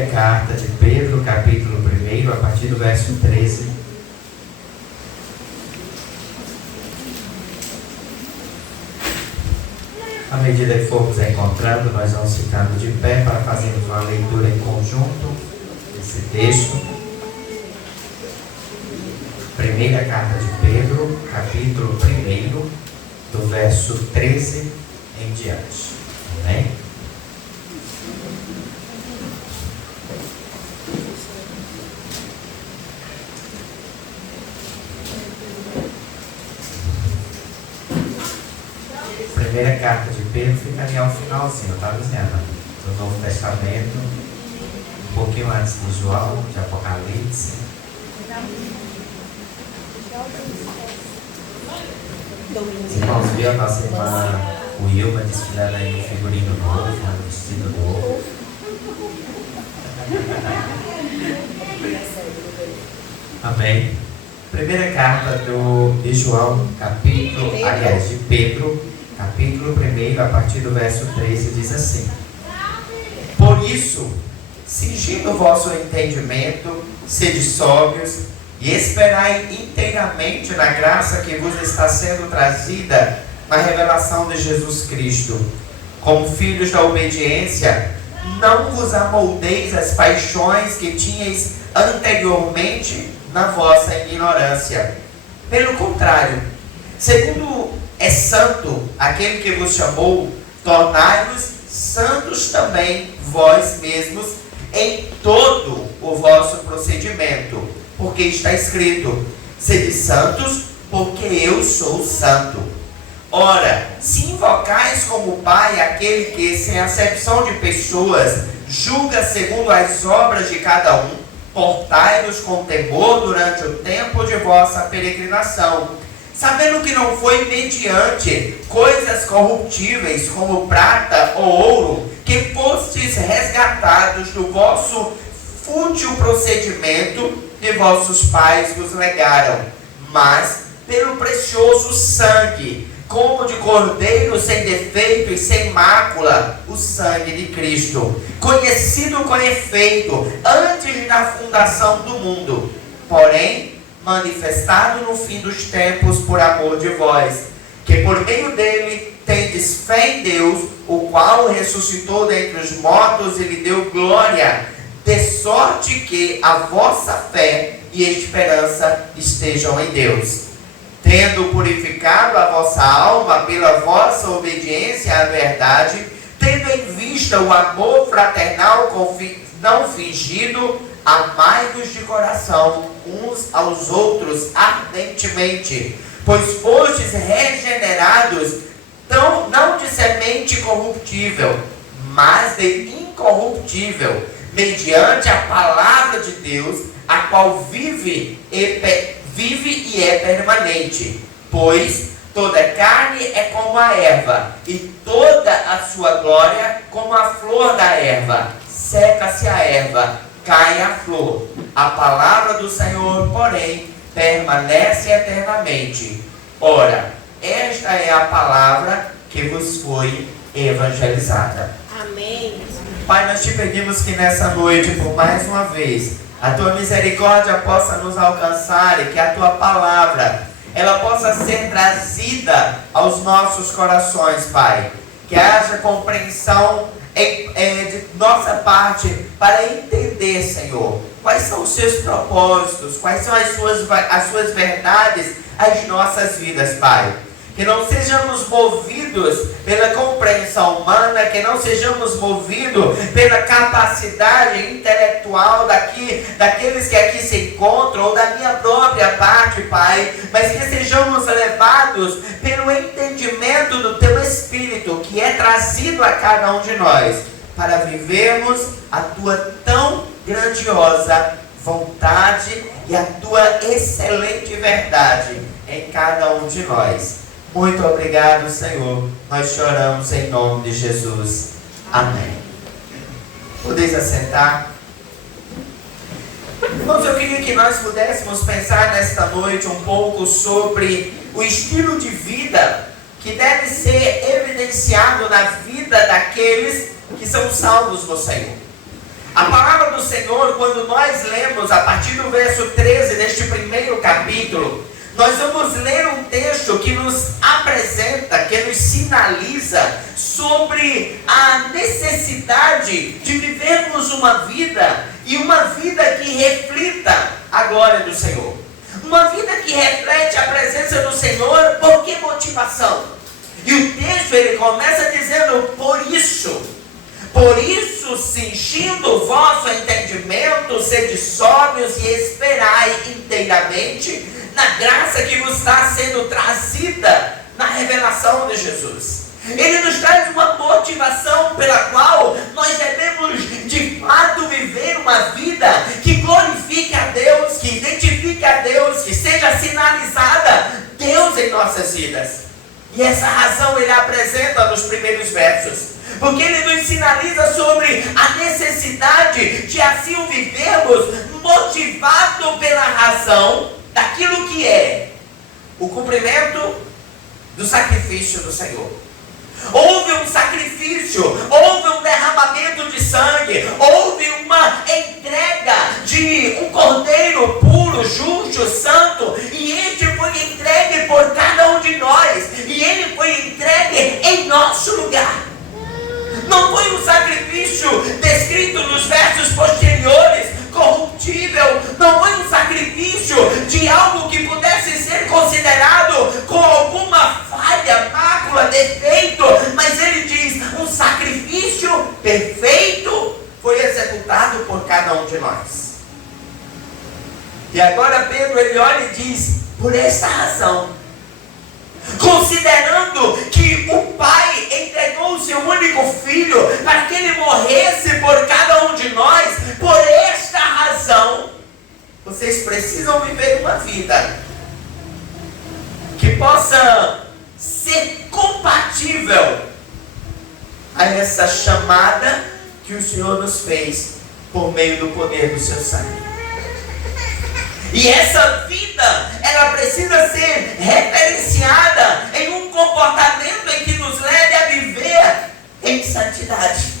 Primeira carta de Pedro, capítulo 1, a partir do verso 13. À medida que formos encontrando, nós vamos ficando de pé para fazermos uma leitura em conjunto desse texto. Primeira carta de Pedro, capítulo 1, do verso 13 em diante. Amém? Primeira carta de Pedro fica ali ao finalzinho, tá dizendo? Do Novo Testamento, um pouquinho antes de João, de Apocalipse. Irmãos, viu a nossa irmã Wilma desfilando aí um figurino novo, um vestido novo. Amém. Primeira carta de João, de Pedro, capítulo 1, a partir do verso 13, diz assim: Por isso, cingindo o vosso entendimento, sede sóbrios, e esperai inteiramente na graça que vos está sendo trazida na revelação de Jesus Cristo. Como filhos da obediência, não vos amoldeis as paixões que tinhais anteriormente na vossa ignorância. Pelo contrário, segundo é santo aquele que vos chamou, tornai-vos santos também vós mesmos em todo o vosso procedimento, porque está escrito: sede santos, porque eu sou santo. Ora, se invocais como Pai aquele que, sem acepção de pessoas, julga segundo as obras de cada um, portai-vos com temor durante o tempo de vossa peregrinação, sabendo que não foi mediante coisas corruptíveis como prata ou ouro que fostes resgatados do vosso fútil procedimento que vossos pais vos legaram, mas pelo precioso sangue, como de cordeiro sem defeito e sem mácula, o sangue de Cristo, conhecido com efeito antes da fundação do mundo, porém manifestado no fim dos tempos por amor de vós, que por meio dele tendes fé em Deus, o qual ressuscitou dentre os mortos e lhe deu glória, de sorte que a vossa fé e esperança estejam em Deus. Tendo purificado a vossa alma pela vossa obediência à verdade, tendo em vista o amor fraternal não fingido, amai-vos de coração uns aos outros ardentemente, pois fostes regenerados, não de semente corruptível, mas de incorruptível, mediante a palavra de Deus, a qual vive e é permanente. Pois toda carne é como a erva, e toda a sua glória como a flor da erva. Seca-se a erva, cai a flor. A palavra do Senhor, porém, permanece eternamente. Ora, esta é a palavra que vos foi evangelizada. Amém. Pai, nós te pedimos que nessa noite, por mais uma vez, a tua misericórdia possa nos alcançar e que a tua palavra, ela possa ser trazida aos nossos corações, Pai. Que haja compreensão de nossa parte para entender, Senhor, quais são os seus propósitos, quais são as suas verdades às nossas vidas, Pai. Que não sejamos movidos pela compreensão humana, que não sejamos movidos pela capacidade intelectual daqueles que aqui se encontram, ou da minha própria parte, Pai, mas que sejamos levados pelo entendimento do Teu Espírito, que é trazido a cada um de nós, para vivermos a Tua tão grandiosa vontade e a Tua excelente verdade em cada um de nós. Muito obrigado, Senhor. Nós choramos em nome de Jesus. Amém. Podeis assentar. Irmãos, eu queria que nós pudéssemos pensar nesta noite um pouco sobre o estilo de vida que deve ser evidenciado na vida daqueles que são salvos no Senhor. A palavra do Senhor, quando nós lemos a partir do verso 13 deste primeiro capítulo, nós vamos ler um texto que nos apresenta, que nos sinaliza sobre a necessidade de vivermos uma vida, e uma vida que reflita a glória do Senhor. Uma vida que reflete a presença do Senhor. Por que motivação? E o texto ele começa dizendo: por isso, cingindo o vosso entendimento, sede sóbrios e esperai inteiramente na graça que vos está sendo trazida na revelação de Jesus. Ele nos traz uma motivação pela qual nós devemos de fato viver uma vida que glorifique a Deus, que identifique a Deus, que seja sinalizada Deus em nossas vidas. E essa razão ele apresenta nos primeiros versos, porque ele nos sinaliza sobre a necessidade de assim o vivermos motivado pela razão daquilo que é o cumprimento do sacrifício do Senhor. Houve um sacrifício, houve um derramamento de sangue, houve uma entrega de um cordeiro puro, justo, santo, e este foi entregue por cada um de nós, e ele foi entregue em nosso lugar. Não foi um sacrifício descrito nos versos posteriores, corruptível, não foi um sacrifício de algo que pudesse ser considerado com alguma falha, mácula, defeito, mas ele diz: um sacrifício perfeito foi executado por cada um de nós. E agora Pedro ele olha e diz: por essa razão, considerando que o Pai entregou o seu único filho para que ele morresse por cada um de nós, por esta razão, vocês precisam viver uma vida que possa ser compatível a essa chamada que o Senhor nos fez por meio do poder do seu sangue. E essa vida, ela precisa ser referenciada em um comportamento em que nos leve a viver em santidade.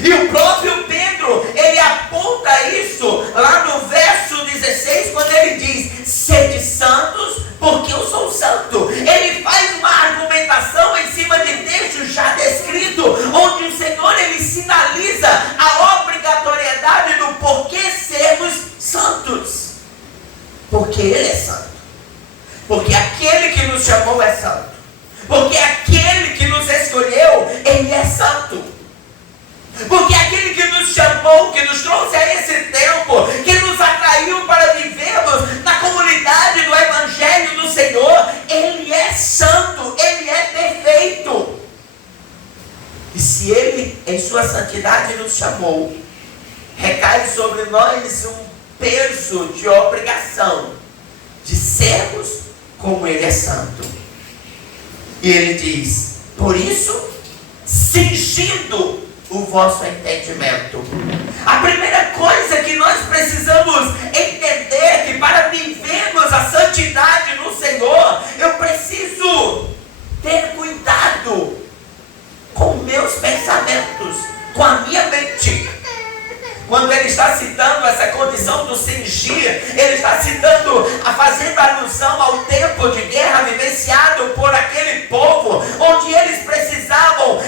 E o próprio Pedro, ele aponta isso lá no verso 16, quando ele diz: sede santos, porque eu sou santo. Ele faz uma argumentação em cima de texto já descrito, onde o Senhor ele sinaliza a obrigatoriedade do porquê sermos santos. Porque Ele é santo. Porque aquele que nos chamou é santo. Porque aquele que nos escolheu, Ele é santo. Porque aquele que nos chamou, que nos trouxe a esse tempo, que nos atraiu para vivermos na comunidade do Evangelho do Senhor, Ele é santo, Ele é perfeito. E se Ele, em sua santidade, nos chamou, recai sobre nós um peso de obrigação de sermos como Ele é santo. E Ele diz: por isso, cingindo o vosso entendimento. A primeira coisa que nós precisamos entender é que para vivermos a santidade no Senhor, eu preciso ter cuidado com meus pensamentos, com a minha mente. Quando ele está citando essa condição do cingir, ele está citando, fazendo alusão ao tempo de guerra vivenciado por aquele povo, onde eles precisavam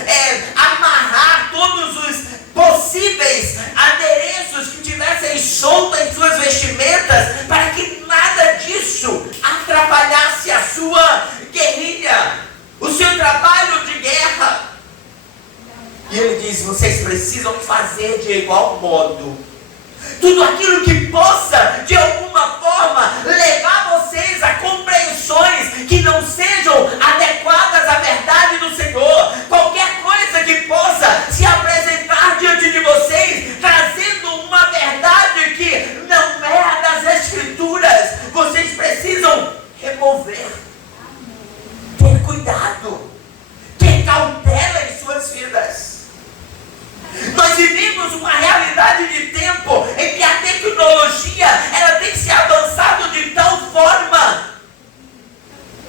amarrar todos os possíveis adereços que tivessem solto em suas vestimentas, para que nada disso atrapalhasse a sua guerrilha, o seu trabalho de guerra. E ele diz: vocês precisam fazer de igual modo tudo aquilo que possa, de alguma forma, levar vocês a compreensões que não sejam adequadas à verdade do Senhor. Qualquer coisa que possa se apresentar diante de vocês, trazendo uma verdade que não é a das Escrituras, vocês precisam remover. Ter cuidado, ter cautela em suas vidas. Nós vivemos uma realidade de tempo em que a tecnologia ela tem se avançado de tal forma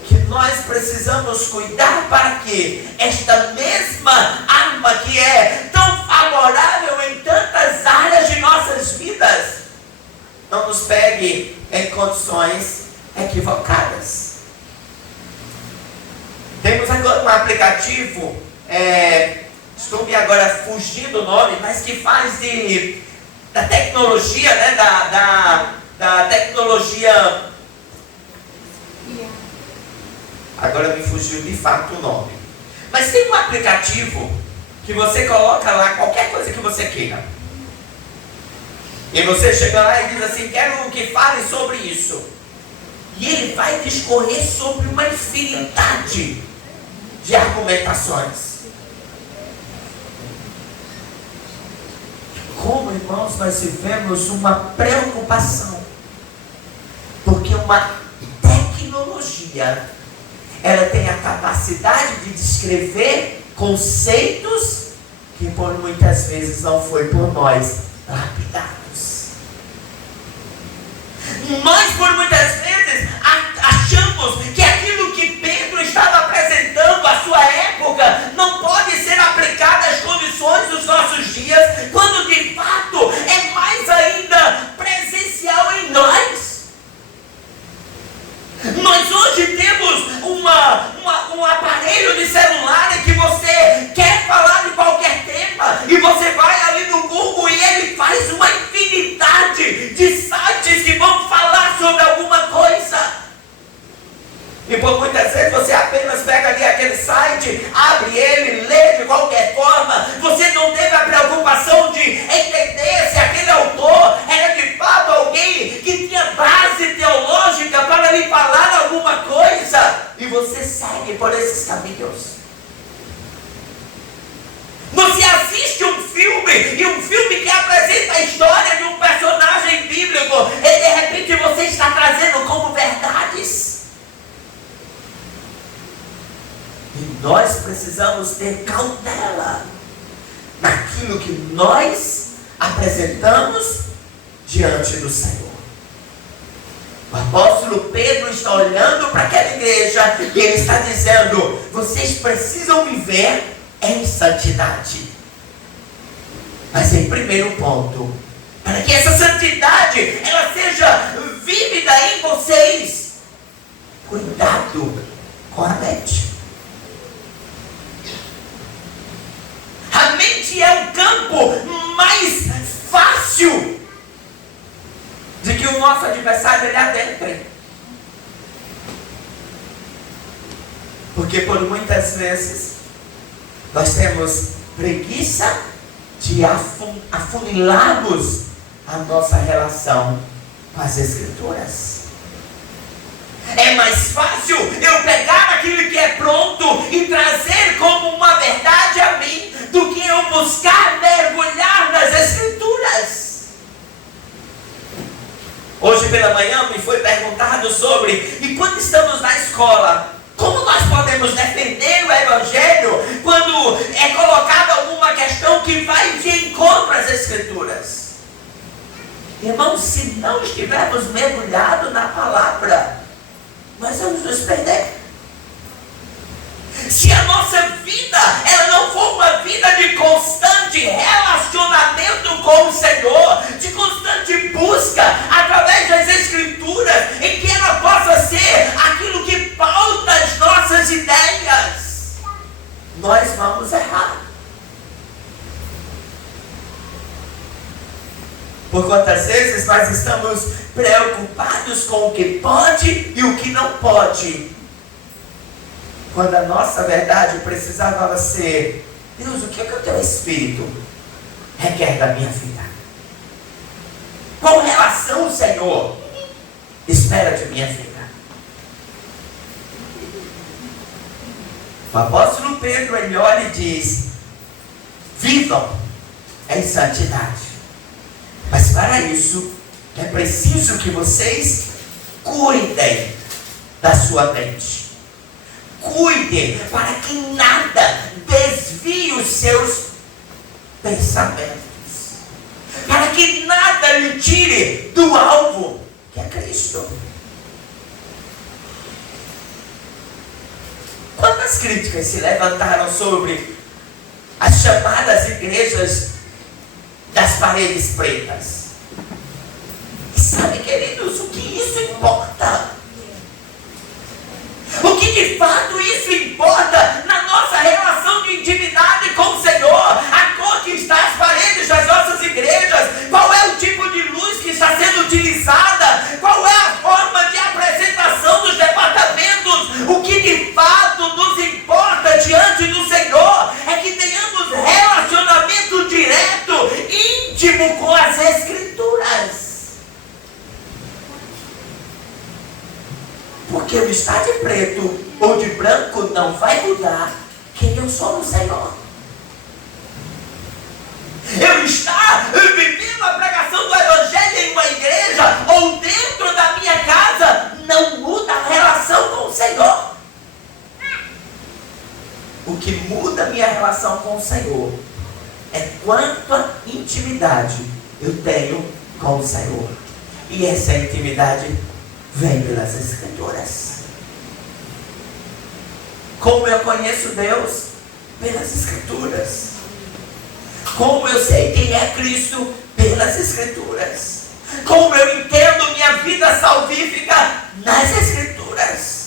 que nós precisamos cuidar para que esta mesma arma que é tão favorável em tantas não nos pegue em condições equivocadas. Temos agora um aplicativo, estou me agora fugindo do nome, mas que faz da tecnologia, né, da tecnologia, agora me fugiu de fato o nome, mas tem um aplicativo que você coloca lá qualquer coisa que você queira, e você chega lá e diz assim: quero que fale sobre isso, e ele vai discorrer sobre uma infinidade de argumentações. Como, irmãos, nós tivemos uma preocupação, porque uma tecnologia, ela tem a capacidade de descrever conceitos que por muitas vezes não foi por nós lapidados. Nós por muitas vezes achamos que aquilo que Pedro estava apresentando à sua época não pode ser aplicado às condições dos nossos dias, quando de fato é mais ainda presencial em nós. Nós hoje temos um aparelho de celular em que você quer falar de qualquer tema e você vai ali no Google e ele faz uma infinidade de sites que vão falar sobre alguma coisa. E por muitas vezes você apenas pega ali aquele site, abre ele, lê de qualquer forma. Você não teve a preocupação de entender se aquele autor era de fato alguém que tinha base teológica para lhe falar alguma coisa. E você segue por esses caminhos. Você assiste um filme, e um filme que apresenta a história de um personagem bíblico, e de repente você está trazendo como verdades. E nós precisamos ter cautela naquilo que nós apresentamos diante do Senhor. O apóstolo Pedro está olhando para aquela igreja e ele está dizendo: vocês precisam viver em santidade. Mas em primeiro ponto, para que essa santidade ela seja vívida em vocês, cuidado com a mente. A mente é o campo mais fácil de que o nosso adversário ele adentre. Porque por muitas vezes nós temos preguiça de afunilarmos a nossa relação com as Escrituras. É mais fácil eu pegar aquilo que é pronto e trazer como uma verdade a mim, do que eu buscar mergulhar nas Escrituras. Hoje pela manhã me foi perguntado sobre, e quando estamos na escola, como nós podemos defender o Evangelho quando é colocada alguma questão que vai de encontro às Escrituras? Irmãos, se não estivermos mergulhados na palavra, nós vamos nos perder. Se a nossa vida ela não for uma vida de constante relacionamento com o Senhor, de constante busca através das Escrituras, em que ela possa ser aquilo que pauta as nossas ideias, nós vamos errar. Por quantas vezes nós estamos preocupados com o que pode e o que não pode, quando a nossa verdade precisava ser: Deus, o que é que o teu Espírito requer da minha vida? Qual relação o Senhor espera de minha vida? O apóstolo Pedro, ele olha e diz: vivam em santidade. Mas para isso, é preciso que vocês cuidem da sua mente. Cuidem para que nada desvie os seus pensamentos. Para que nada lhe tire do alvo, que é Cristo. Quantas críticas se levantaram sobre as chamadas igrejas das paredes pretas? Isso Sabe, queridos, o que isso importa? O que de fato isso importa na nossa relação de intimidade com o Senhor? A cor que está às paredes das nossas igrejas? Qual é o tipo de luz que está sendo utilizada? Qual é a forma de apresentação dos departamentos? O que de fato nos importa diante do Senhor é que tenhamos relacionamento direto, íntimo com as Escrituras. Porque eu estar de preto ou de branco não vai mudar quem eu sou no Senhor. Eu estar vivendo a pregação do Evangelho em uma igreja ou dentro da minha casa não muda a relação com o Senhor. O que muda a minha relação com o Senhor é quanta intimidade eu tenho com o Senhor. E essa intimidade vem pelas Escrituras. Como eu conheço Deus? Pelas Escrituras. Como eu sei quem é Cristo? Pelas Escrituras. Como eu entendo minha vida salvífica? Nas Escrituras.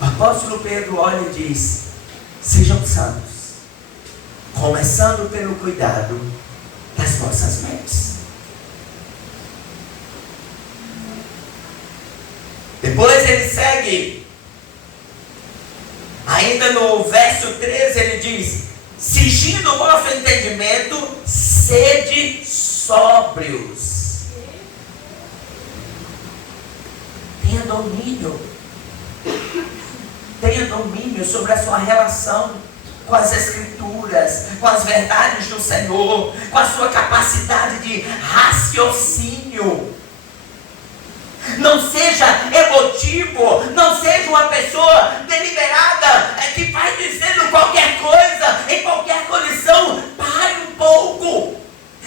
O apóstolo Pedro olha e diz: sejam santos, começando pelo cuidado das vossas mentes. Depois ele segue, ainda no verso 13 ele diz: cingindo o vosso entendimento, sede sóbrios. Tenha domínio. Tenha domínio sobre a sua relação com as Escrituras, com as verdades do Senhor, com a sua capacidade de raciocínio. Não seja emotivo, não seja uma pessoa deliberada, que vai dizendo qualquer coisa, em qualquer condição. Pare um pouco.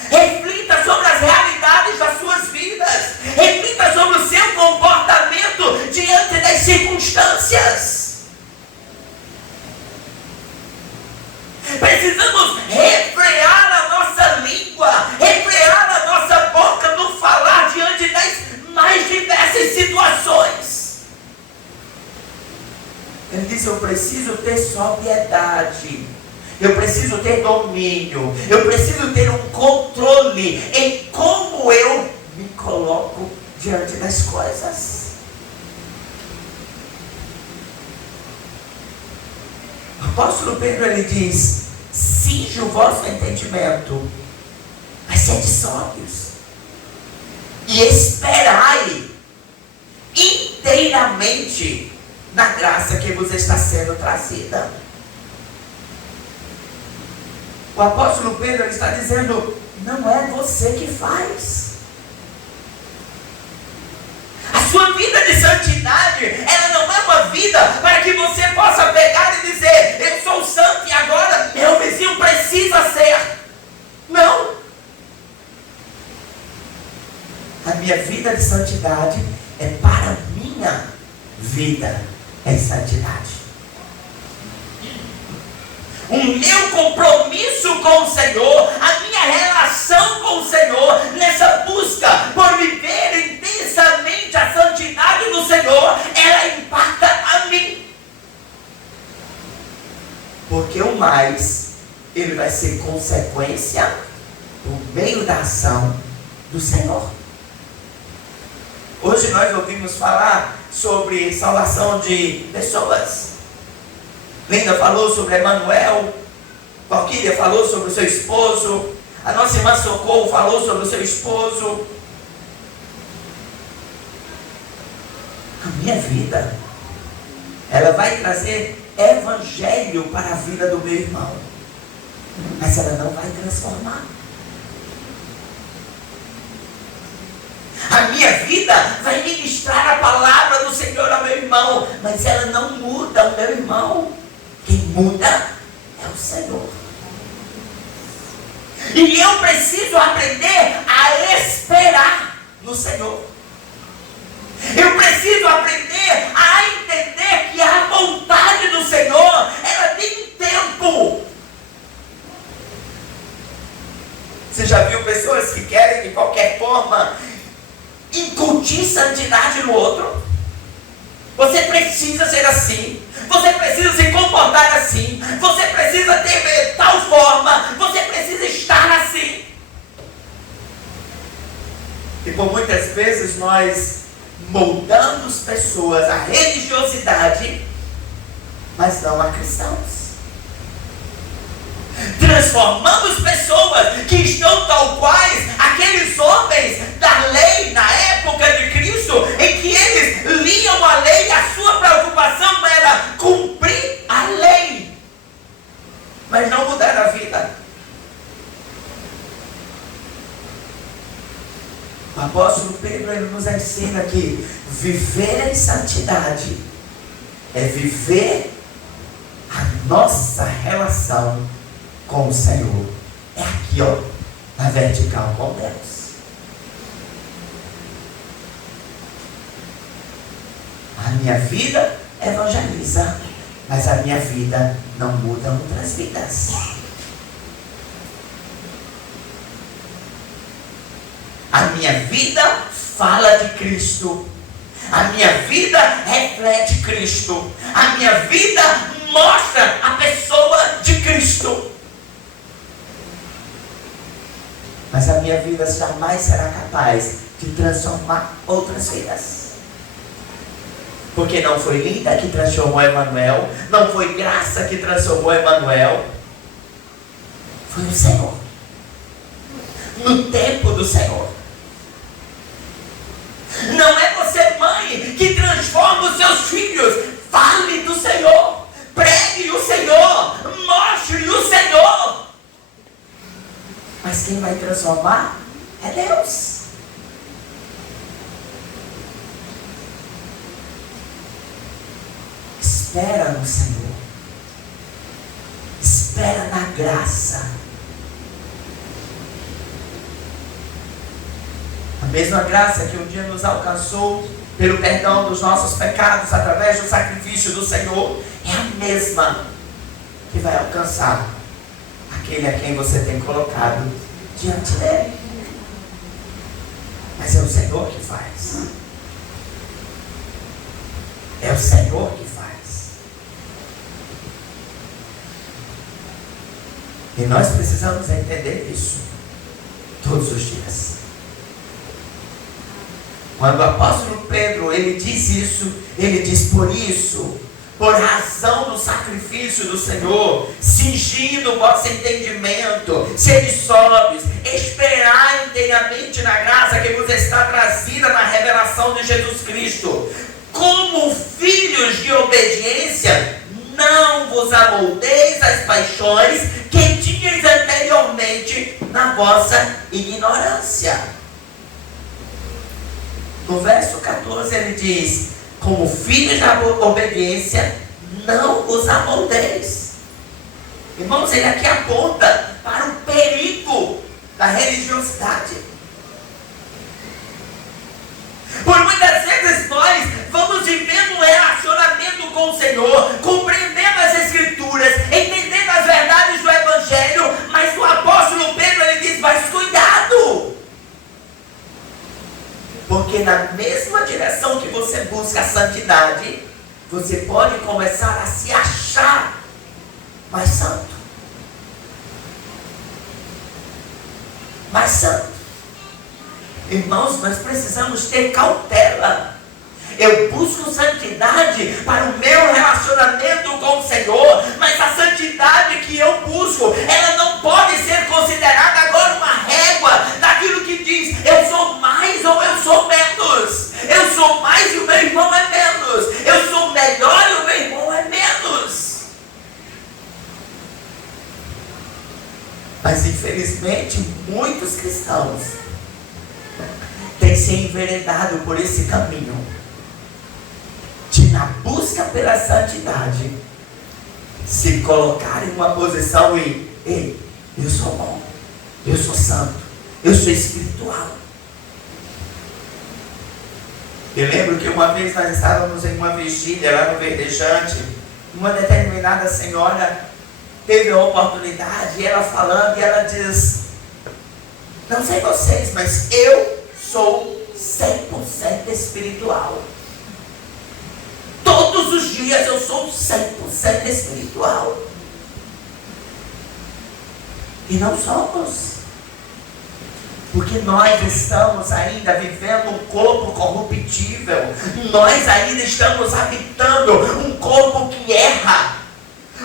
Reflita sobre as realidades das suas vidas. Reflita sobre o seu comportamento diante das circunstâncias. Precisamos refrear a nossa língua, refrear a nossa boca no falar diante das mais diversas situações. Ele diz: eu preciso ter sobriedade, eu preciso ter domínio, eu preciso ter um controle em como eu me coloco diante das coisas. O apóstolo Pedro, ele diz: cinge o vosso entendimento, mas sede sóbrios, e esperai inteiramente na graça que vos está sendo trazida. O apóstolo Pedro, ele está dizendo: não é você que faz. A sua vida de santidade, ela não é uma vida para que você possa pegar e dizer: eu sou santo e agora meu vizinho precisa ser. Não. A minha vida de santidade é para minha vida em santidade. O meu compromisso com o Senhor, a minha relação com o Senhor, nessa busca por viver intensamente a santidade do Senhor, ela impacta a mim. Porque o mais, ele vai ser consequência por meio da ação do Senhor. Hoje nós ouvimos falar sobre salvação de pessoas. Linda falou sobre Emanuel, Valquíria falou sobre o seu esposo, a nossa irmã Socorro falou sobre o seu esposo. A minha vida, ela vai trazer evangelho para a vida do meu irmão, mas ela não vai transformar. A minha vida vai ministrar a palavra do Senhor ao meu irmão, mas ela não muda o meu irmão. Quem muda é o Senhor. E eu preciso aprender a esperar no Senhor. Eu preciso aprender a entender que a vontade do Senhor, ela tem tempo. precisa ser assim. Você precisa se comportar assim. Você precisa ter tal forma. Você precisa estar assim. E por muitas vezes nós moldamos pessoas à religiosidade, mas não a cristãos. Transformamos pessoas que estão tal quais aqueles homens da lei na época de Cristo, em que eles liam a lei e a sua preocupação era cumprir a lei, mas não mudar a vida. O apóstolo Pedro, ele nos ensina que viver em santidade é viver a nossa relação com o Senhor. É aqui, ó, na vertical com Deus. A minha vida evangeliza, mas a minha vida não muda outras vidas. A minha vida fala de Cristo. A minha vida reflete Cristo. A minha vida mostra a pessoa de Cristo. Mas a minha vida jamais será capaz de transformar outras vidas. Porque não foi Linda que transformou Emanuel. Não foi Graça que transformou Emanuel. Foi o Senhor. No tempo do Senhor. Não é você, mãe, que transforma os seus filhos. Fale do Senhor. Pregue o Senhor. Mostre o Senhor. Mas quem vai transformar é Deus. Espera no Senhor. Espera na graça. A mesma graça que um dia nos alcançou pelo perdão dos nossos pecados através do sacrifício do Senhor é a mesma que vai alcançar aquele a quem você tem colocado diante dele. Mas é o Senhor que faz. É o Senhor que faz. E nós precisamos entender isso todos os dias. Quando o apóstolo Pedro, ele diz isso, ele diz: por isso, por razão do sacrifício do Senhor, cingindo o vosso entendimento, sede sóbrios, esperai inteiramente na graça que vos está trazida na revelação de Jesus Cristo. Como filhos de obediência, não vos amoldeis às paixões que tinhais anteriormente na vossa ignorância. No verso 14 ele diz: como filhos da obediência, não os amoldeis. Irmãos, ele aqui aponta para o perigo da religiosidade. Por muitas vezes nós vamos vivendo um relacionamento com o Senhor, compreendendo as Escrituras, entendendo as verdades do Evangelho, mas o apóstolo Pedro, ele diz: mas cuidado! Porque na mesma direção que você busca a santidade, você pode começar a se achar mais santo. Mais santo. Irmãos, nós precisamos ter cautela. Eu busco santidade para o meu relacionamento com o Senhor, mas a santidade que eu busco, ela não pode ser considerada agora uma régua daquilo que diz: eu sou mais ou eu sou menos. Eu sou mais e o meu irmão é menos. Eu sou melhor e o meu irmão é menos. Mas infelizmente muitos cristãos têm se enveredado por esse caminho de, na busca pela santidade, se colocar em uma posição e: ei, eu sou bom, eu sou santo, eu sou espiritual. Eu lembro que uma vez nós estávamos em uma vigília lá no Verdejante. Uma determinada senhora teve a oportunidade, e ela falando, e ela diz: não sei vocês, mas eu sou 100% espiritual. Todos dias eu sou 100% espiritual. E não somos. Porque nós estamos ainda vivendo um corpo corruptível. Nós ainda estamos habitando um corpo que erra.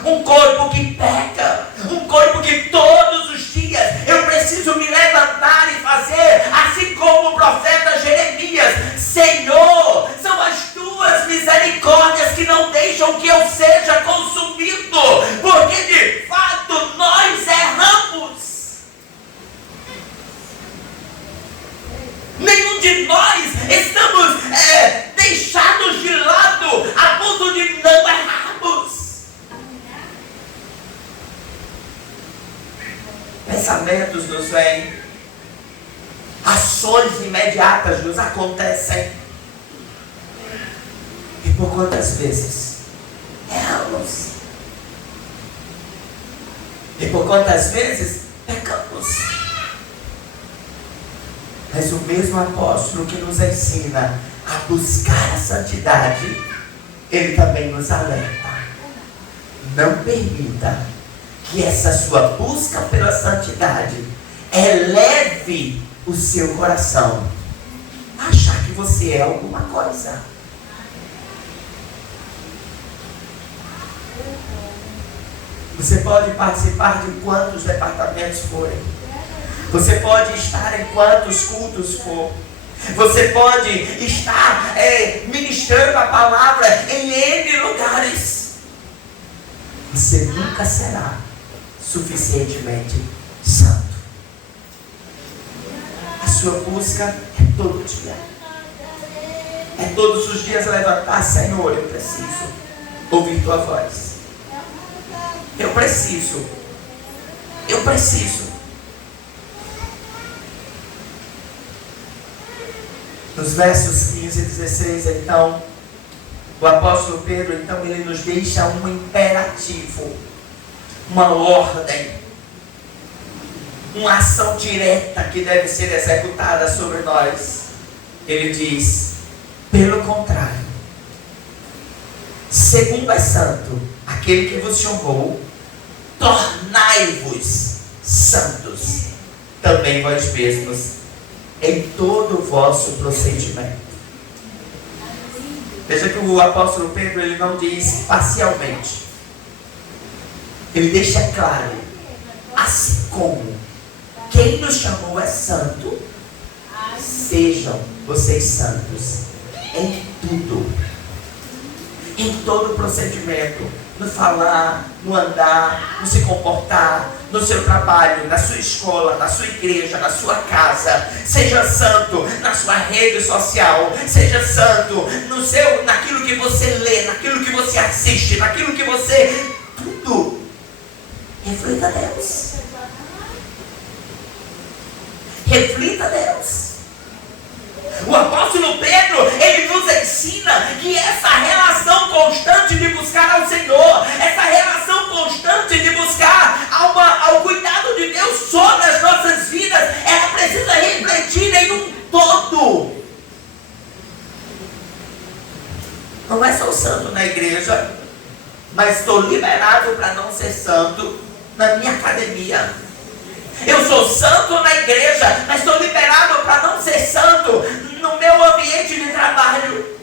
Um corpo que peca. Um corpo que todos os dias eu preciso me levantar e fazer. Assim como o profeta Jeremias. Senhor, são as tuas misericórdias que não deixam que eu seja consumido. Porque de fato nós erramos. Nenhum de nós estamos deixados de lado a ponto de não errarmos. Pensamentos nos vêm, ações imediatas nos acontecem. E por quantas vezes erramos? E por quantas vezes pecamos? Mas o mesmo apóstolo que nos ensina a buscar a santidade, ele também nos alerta. Não permita que essa sua busca pela santidade eleve o seu coração a achar que você é alguma coisa. Você pode participar de quantos departamentos forem. Você pode estar em quantos cultos for. Você pode estar ministrando a palavra em N lugares. Você nunca será suficientemente santo. A sua busca é todo dia. É todos os dias levantar, Senhor, eu preciso ouvir tua voz. Eu preciso. Nos versos 15 e 16, então, o apóstolo Pedro, então, ele nos deixa um imperativo, uma ordem, uma ação direta que deve ser executada sobre nós. Ele diz, pelo contrário, segundo é santo aquele que vos chamou, tornai-vos santos, também vós mesmos, em todo o vosso procedimento. Veja que o apóstolo Pedro, ele não diz parcialmente. Ele deixa claro, assim como quem nos chamou é santo, sejam vocês santos em tudo, em todo o procedimento, no falar, no andar, no se comportar, no seu trabalho, na sua escola, na sua igreja, na sua casa. Seja santo na sua rede social, seja santo naquilo que você lê, naquilo que você assiste, naquilo que você... Tudo reflita Deus. Reflita Deus. O apóstolo Pedro, ele nos ensina que essa relação constante de buscar ao Senhor, essa relação constante de buscar ao cuidado de Deus sobre as nossas vidas, ela precisa refletir em um todo. Não é só santo na igreja, mas estou liberado para não ser santo na minha academia. Eu sou santo na igreja, mas estou liberado para não ser santo no meu ambiente de trabalho.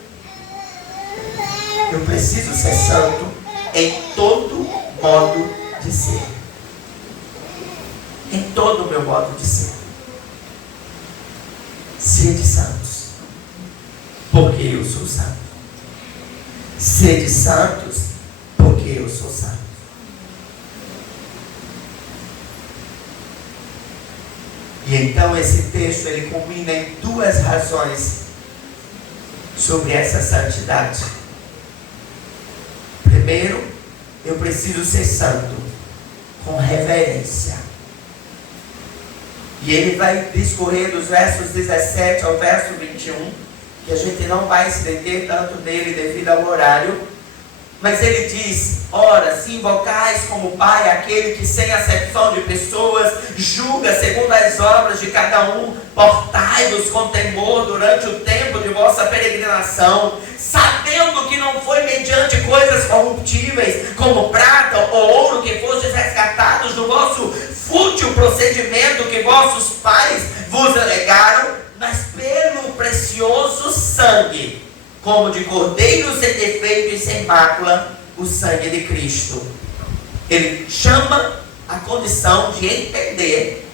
Eu preciso ser santo em todo modo de ser. Em todo o meu modo de ser. Sede santos, porque eu sou santo. Sede santos, porque eu sou santo. E então esse texto, ele combina em duas razões sobre essa santidade. Primeiro, eu preciso ser santo com reverência. E ele vai discorrer dos versos 17 ao verso 21, que a gente não vai se deter tanto nele devido ao horário, Mas ele diz: ora, se invocais como Pai aquele que sem acepção de pessoas julga segundo as obras de cada um, portai-vos com temor durante o tempo de vossa peregrinação, sabendo que não foi mediante coisas corruptíveis, como prata ou ouro, que fostes resgatados do vosso fútil procedimento que vossos pais vos alegaram, mas pelo precioso sangue, como de cordeiro sem defeito e sem mácula, o sangue de Cristo. Ele chama a condição de entender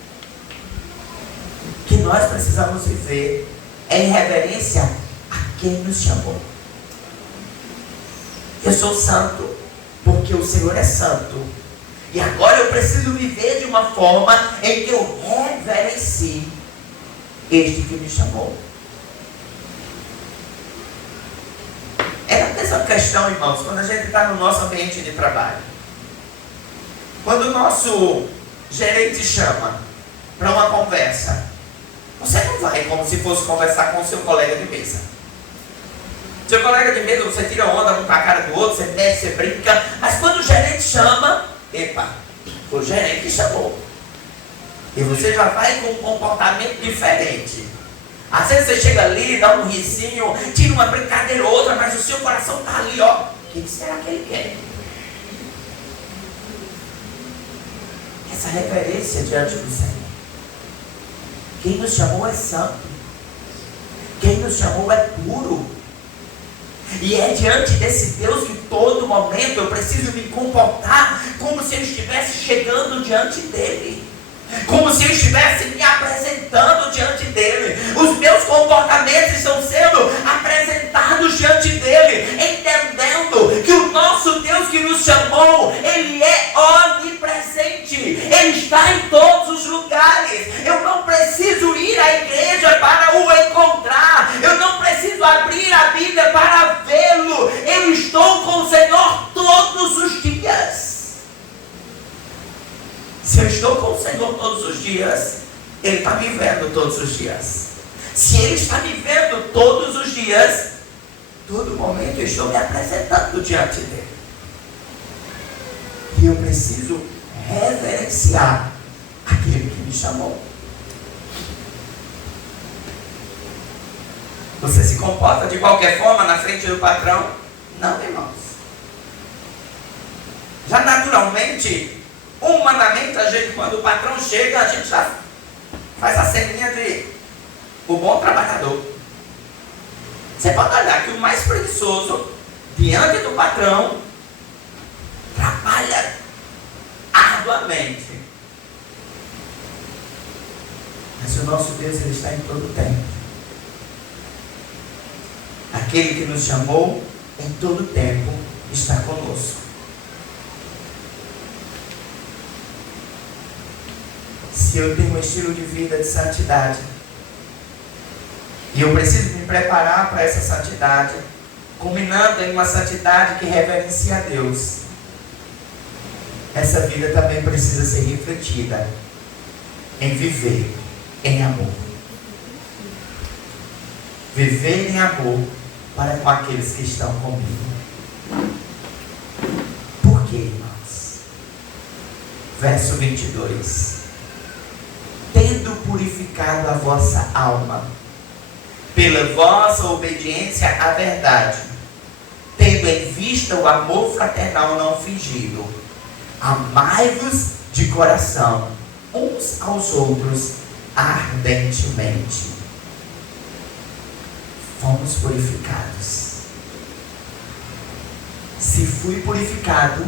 que nós precisamos viver em reverência a quem nos chamou. Eu sou santo porque o Senhor é santo. E agora eu preciso viver de uma forma em que eu reverencie este que me chamou. É a mesma questão, irmãos, quando a gente está no nosso ambiente de trabalho. Quando o nosso gerente chama para uma conversa, você não vai como se fosse conversar com o seu colega de mesa. Seu colega de mesa, você tira onda um com a cara do outro, você mexe, você brinca. Mas quando o gerente chama, epa, foi o gerente que chamou. E você já vai com um comportamento diferente. Às vezes você chega ali, dá um risinho, tira uma brincadeira ou outra, mas o seu coração está ali, ó. O que será que ele quer? Essa reverência diante do Senhor. Quem nos chamou é santo. Quem nos chamou é puro. E é diante desse Deus que todo momento eu preciso me comportar como se eu estivesse chegando diante dele. Como se eu estivesse me apresentando diante dele. Os meus comportamentos estão sendo apresentados diante dele, entendendo que o nosso Deus que nos chamou, ele é onipresente, ele está em todos os lugares. Eu não preciso ir à igreja para o encontrar, eu não preciso abrir a Bíblia para vê-lo. Eu estou com o Senhor todos os dias. Se eu estou com o Senhor todos os dias, ele está me vendo todos os dias. Se ele está me vendo todos os dias, todo momento eu estou me apresentando diante dele. E eu preciso reverenciar aquele que me chamou. Você se comporta de qualquer forma na frente do patrão? Não, irmãos. Já naturalmente, humanamente, a gente, quando o patrão chega, a gente já faz a ceninha de o bom trabalhador. Você pode olhar que o mais preguiçoso, diante do patrão, trabalha arduamente. Mas o nosso Deus, ele está em todo o tempo. Aquele que nos chamou, em todo o tempo, está conosco. Se eu tenho um estilo de vida de santidade, e eu preciso me preparar para essa santidade, culminando em uma santidade que reverencia a Deus, essa vida também precisa ser refletida em viver em amor. Viver em amor para com aqueles que estão comigo. Por quê, irmãos? Verso 22. Tendo purificado a vossa alma, pela vossa obediência à verdade, tendo em vista o amor fraternal não fingido, amai-vos de coração, uns aos outros, ardentemente. Fomos purificados. Se fui purificado,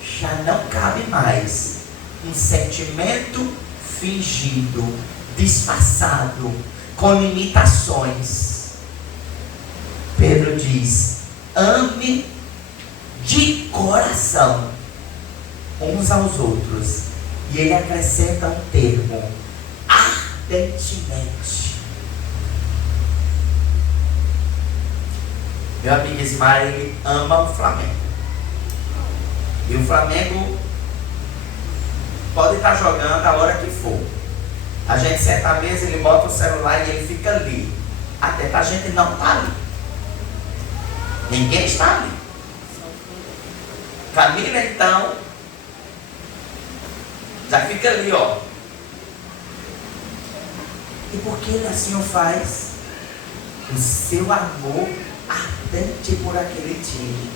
já não cabe mais um sentimento fingido, disfarçado, com limitações. Pedro diz: ame de coração uns aos outros. E ele acrescenta um termo: ardentemente. Meu amigo Ismael, ele ama o Flamengo. E o Flamengo pode estar jogando a hora que for. A gente senta à mesa, ele bota o celular e ele fica ali. Até que a gente não está ali. Ninguém está ali. Família, então, já fica ali, ó. E por que ele assim o faz? O seu amor ardente por aquele time.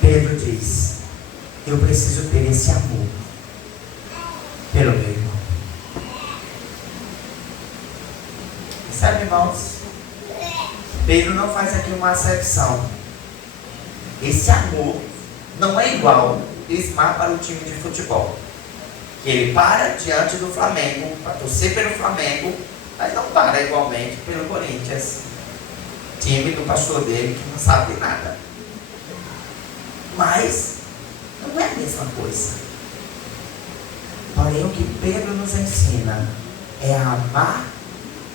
Pedro diz: eu preciso ter esse amor pelo meu irmão. Sabe, irmãos, Pedro não faz aqui uma acepção. Esse amor não é igual Ismar para o time de futebol. Que ele para diante do Flamengo para torcer pelo Flamengo, mas não para igualmente pelo Corinthians, time do pastor dele que não sabe nada. Mas não é a mesma coisa. Porém, o que Pedro nos ensina é a amar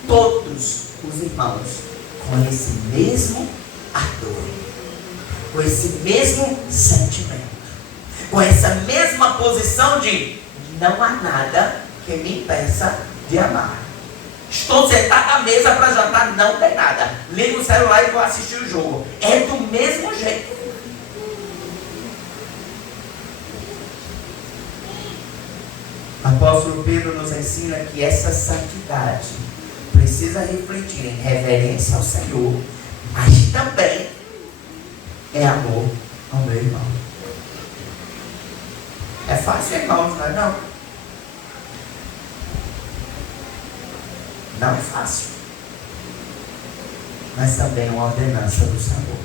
todos os irmãos com esse mesmo ardor, com esse mesmo sentimento, com essa mesma posição de não há nada que me impeça de amar. Estou sentado à mesa para jantar, não tem nada. Ligo o celular e vou assistir o jogo. É do mesmo jeito. O apóstolo Pedro nos ensina que essa santidade precisa refletir em reverência ao Senhor, mas também é amor ao meu irmão. É fácil, irmãos, não é não? Não é fácil. Mas também é uma ordenança do Senhor.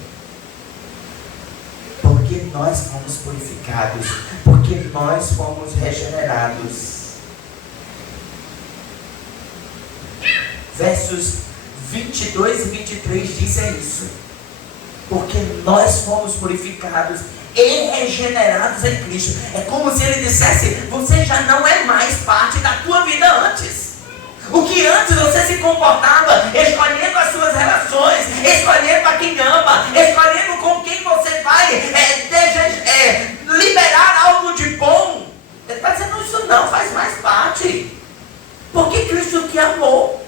Porque nós fomos purificados. Porque nós fomos regenerados. Versos 22 e 23 dizem isso. Porque nós fomos purificados e regenerados em Cristo. É como se ele dissesse: você já não é mais parte da tua vida antes. O que antes você se comportava escolhendo as suas relações, escolhendo a quem ama, escolhendo com quem você vai liberar algo de bom. Ele está dizendo: isso não faz mais parte. Porque Cristo te amou.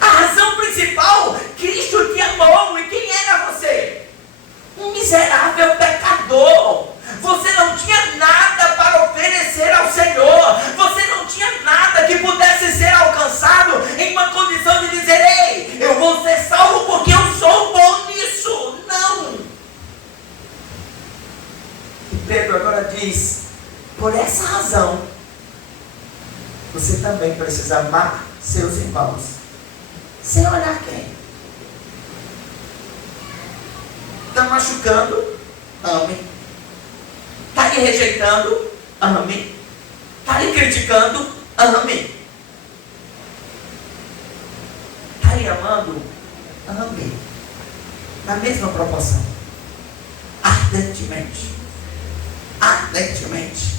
A razão principal: Cristo te amou. E quem era você? Um miserável pecador. Você não tinha nada para oferecer ao Senhor. Você não tinha nada que pudesse ser alcançado em uma condição de dizer: ei, eu vou ser salvo porque eu sou bom nisso. Não. E Pedro agora diz: por essa razão, você também precisa amar seus irmãos. Sem olhar quem. Está machucando? Ame. Está lhe rejeitando? Ame. Está lhe criticando? Ame. Está lhe amando? Ame. Na mesma proporção. Ardentemente. Ardentemente.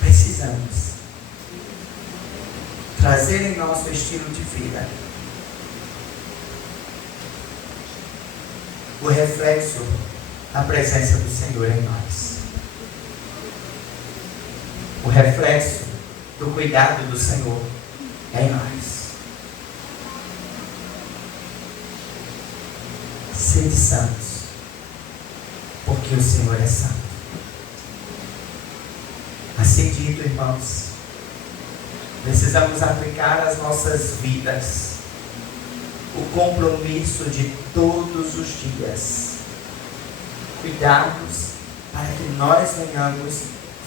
Precisamos trazer em nosso estilo de vida o reflexo da presença do Senhor em nós. O reflexo do cuidado do Senhor em nós. Sede santos, porque o Senhor é santo. Assim dito, irmãos, precisamos aplicar às nossas vidas o compromisso de todos os dias. Cuidarmos para que nós venhamos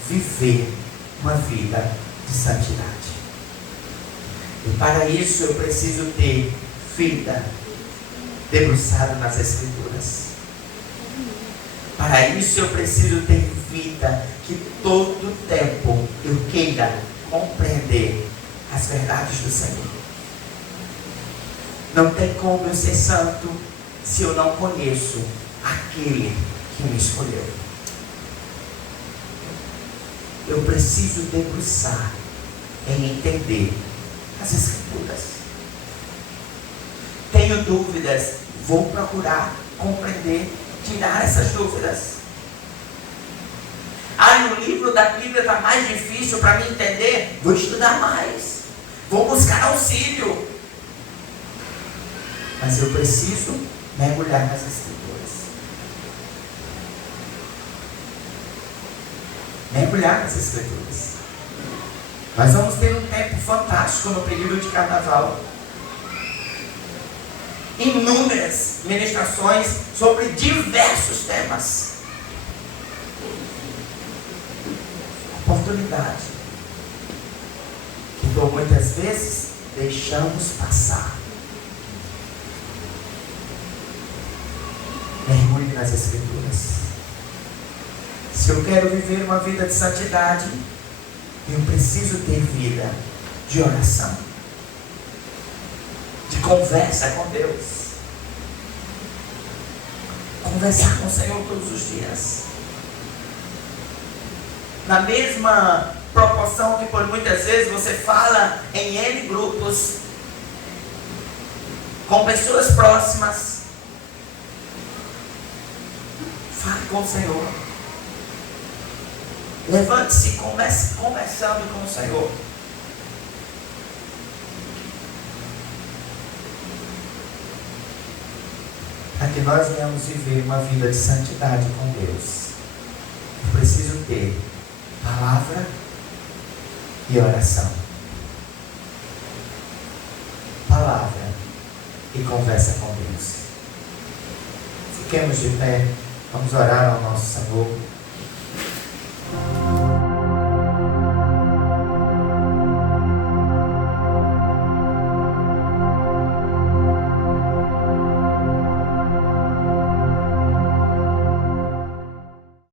viver uma vida de santidade. E para isso eu preciso ter vida debruçada nas Escrituras. Para isso eu preciso ter vida que todo tempo eu queira compreender as verdades do Senhor. Não tem como eu ser santo se eu não conheço aquele que me escolheu. Eu preciso debruçar em entender as Escrituras. Tenho dúvidas, vou procurar compreender, tirar essas dúvidas. No livro da Bíblia está mais difícil para mim entender. Vou estudar mais. Vou buscar auxílio. Mas eu preciso mergulhar nas Escrituras. Mergulhar nas Escrituras. Nós vamos ter um tempo fantástico no período de carnaval. Inúmeras ministrações sobre diversos temas. Oportunidade que por muitas vezes deixamos passar. Mergulhe nas Escrituras. Se eu quero viver uma vida de santidade, eu preciso ter vida de oração, de conversa com Deus, conversar com o Senhor todos os dias. Na mesma proporção que por muitas vezes você fala em N grupos, com pessoas próximas, fale com o Senhor. Levante-se e comece conversando com o Senhor. Para que nós venhamos viver uma vida de santidade com Deus, eu preciso ter palavra e oração. Palavra e conversa com Deus. Fiquemos de pé, vamos orar ao nosso Senhor.